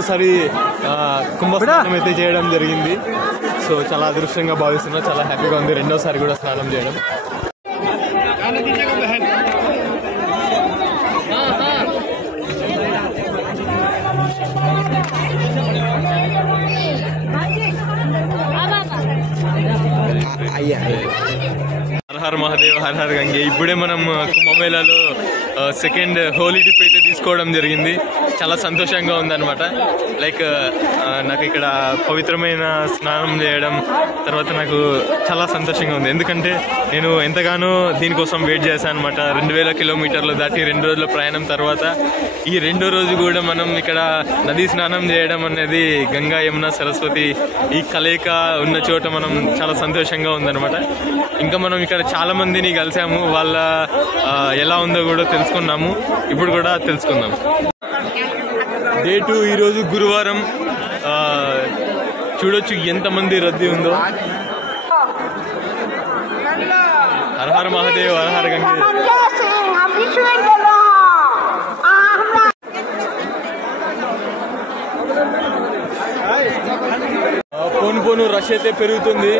రెండోసారి కుంభస్నానం అయితే చేయడం జరిగింది. సో చాలా అదృష్టంగా భావిస్తున్నా, చాలా హ్యాపీగా ఉంది రెండోసారి కూడా స్నానం చేయడం. హర హర మహాదేవ్, హర హర గంగే. ఇప్పుడే మనం కుంభమేళాలో సెకండ్ హోలీ డిప్ అయితే తీసుకోవడం జరిగింది. చాలా సంతోషంగా ఉందన్నమాట. లైక్ నాకు ఇక్కడ పవిత్రమైన స్నానం చేయడం తర్వాత నాకు చాలా సంతోషంగా ఉంది. ఎందుకంటే నేను ఎంతగానో దీనికోసం వెయిట్ చేశాను అనమాట. 2000 కిలోమీటర్లు దాటి 2 రోజుల ప్రయాణం తర్వాత ఈ 2వ రోజు కూడా మనం ఇక్కడ నదీ స్నానం చేయడం అనేది గంగా యమున సరస్వతి ఈ కలయిక ఉన్న చోట మనం చాలా సంతోషంగా ఉందన్నమాట. ఇంకా మనం ఇక్కడ చాలా మందిని కలిసాము, వాళ్ళ ఎలా ఉందో కూడా తెలుసుకున్నాము. ఇప్పుడు కూడా తెలుసుకుందాం. డే 2 ఈరోజు గురువారం. చూడొచ్చు ఎంతమంది రద్దీ ఉందో. హర హర మహాదేవ్, హర హర గంగే. పోను పోను రష్ అయితే పెరుగుతుంది.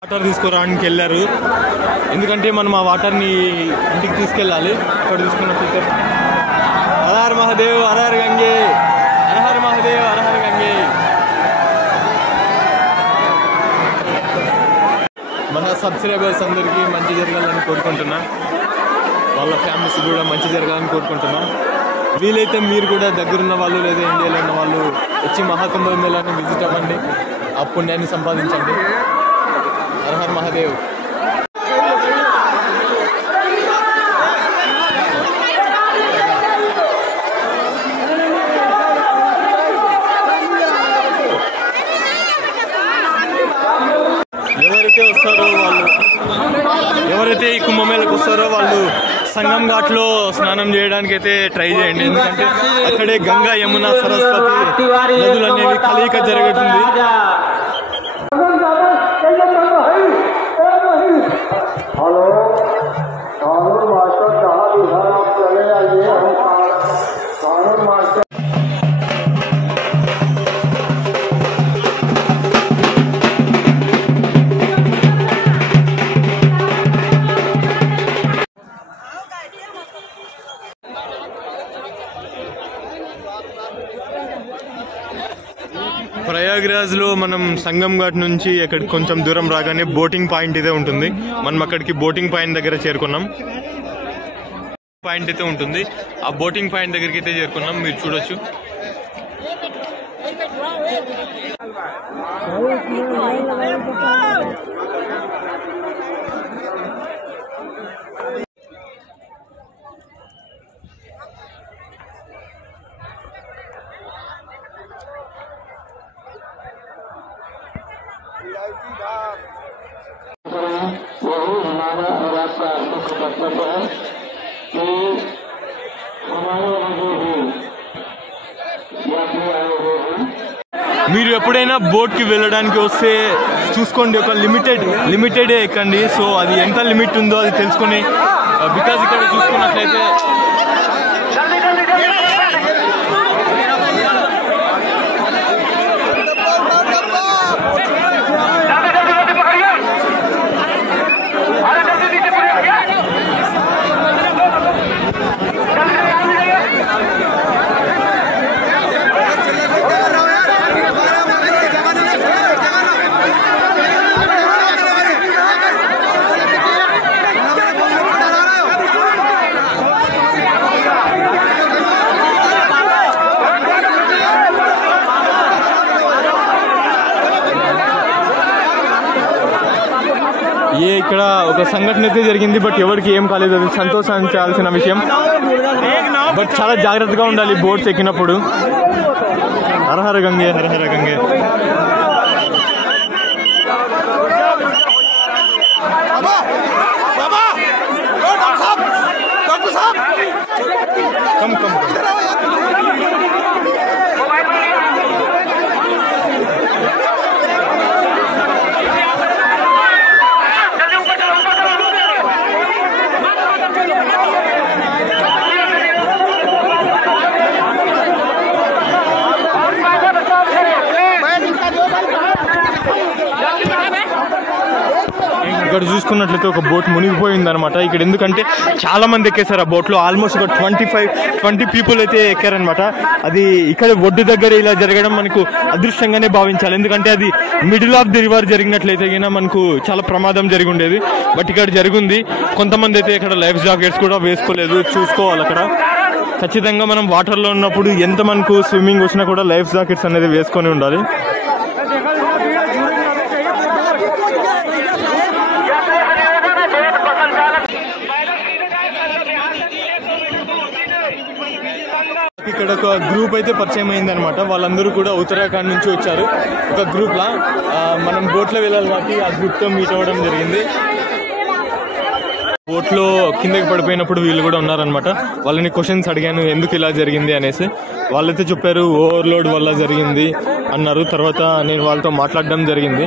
వాటర్ తీసుకురావడానికి వెళ్ళారు, ఎందుకంటే మనం ఆ వాటర్ని ఇంటికి తీసుకెళ్ళాలి. అక్కడ తీసుకున్నట్టు హర హర మహాదేవ్, హర హర గంగే, హర హర మహాదేవ్, హర హర గంగే. మన సబ్స్క్రైబర్స్ అందరికీ మంచి జరగాలని కోరుకుంటున్నా, వాళ్ళ ఫ్యామిలీస్ కూడా మంచి జరగాలని కోరుకుంటున్నా. వీలైతే మీరు కూడా దగ్గరున్న వాళ్ళు లేదా ఇండియాలో ఉన్న వాళ్ళు వచ్చి మహాకుంభమేళాని విజిట్ అవ్వండి, ఆ పుణ్యాన్ని సంపాదించండి. హర హర మహాదేవ్. ఎవరైతే ఈ కుంభమేళకు వస్తారో వాళ్ళు సంగం ఘాట్లో స్నానం చేయడానికి అయితే ట్రై చేయండి. ఎందుకంటే అక్కడే గంగా యమున సరస్వతి నదులు అనేవి కలయిక జరుగుతుంది. ప్రయాగ్రాజ్ లో మనం సంగం ఘాట్ నుంచి అక్కడికి కొంచెం దూరం రాగానే బోటింగ్ పాయింట్ ఇదే ఉంటుంది. మనం అక్కడికి బోటింగ్ పాయింట్ దగ్గర చేరుకున్నాం. పాయింట్ అయితే ఉంటుంది, ఆ బోటింగ్ పాయింట్ దగ్గరికి అయితే చేరుకున్నాం. మీరు చూడొచ్చు. यही हमारा और आपका मुख्य कर्तव्य है कि हमारे जो भी यात्री आए हुए हैं, మీరు ఎప్పుడైనా బోట్కి వెళ్ళడానికి వస్తే చూసుకోండి, ఒక లిమిటెడ్ ఎక్కండి. సో అది ఎంత లిమిట్ ఉందో అది తెలుసుకొని, బికాజ్ ఇక్కడ చూసుకున్నట్లయితే ఇక్కడ ఒక సంఘటన అయితే జరిగింది, బట్ ఎవరికి ఏం కాలేదు. అది సంతోషించాల్సిన విషయం. బట్ చాలా జాగ్రత్తగా ఉండాలి బోట్స్ ఎక్కినప్పుడు. హర హర గంగే, హర హర గంగే. కమ్ కమ్ ఇక్కడ చూసుకున్నట్లయితే ఒక బోట్ మునిగిపోయింది అనమాట. ఇక్కడ ఎందుకంటే చాలా మంది ఎక్కేశారు ఆ బోట్లో. ఆల్మోస్ట్ ఒక 20 పీపుల్ అయితే ఎక్కారనమాట. అది ఇక్కడ ఒడ్డు దగ్గర ఇలా జరగడం మనకు అదృష్టంగానే భావించాలి. ఎందుకంటే అది మిడిల్ ఆఫ్ ది రివర్ జరిగినట్లయితే కన్నా మనకు చాలా ప్రమాదం జరిగి ఉండేది. బట్ ఇక్కడ జరిగింది. కొంతమంది అయితే ఇక్కడ లైఫ్ జాకెట్స్ కూడా వేసుకోలేదు. చూసుకోవాలి అక్కడ ఖచ్చితంగా మనం వాటర్లో ఉన్నప్పుడు ఎంత మనకు స్విమ్మింగ్ వచ్చినా కూడా లైఫ్ జాకెట్స్ అనేది వేసుకొని ఉండాలి. ఇక్కడ ఒక గ్రూప్ అయితే పరిచయం అయింది అనమాట. వాళ్ళందరూ కూడా ఉత్తరాఖండ్ నుంచి వచ్చారు. ఒక గ్రూప్ లా మనం బోట్లో వెళ్ళాలి కాబట్టి ఆ గ్రూప్ తో మీట్ అవ్వడం జరిగింది. బోట్లో కిందకి పడిపోయినప్పుడు వీళ్ళు కూడా ఉన్నారనమాట. వాళ్ళని క్వశ్చన్స్ అడిగాను ఎందుకు ఇలా జరిగింది అనేసి. వాళ్ళైతే చెప్పారు ఓవర్లోడ్ వల్ల జరిగింది అన్నారు. తర్వాత నేను వాళ్ళతో మాట్లాడడం జరిగింది.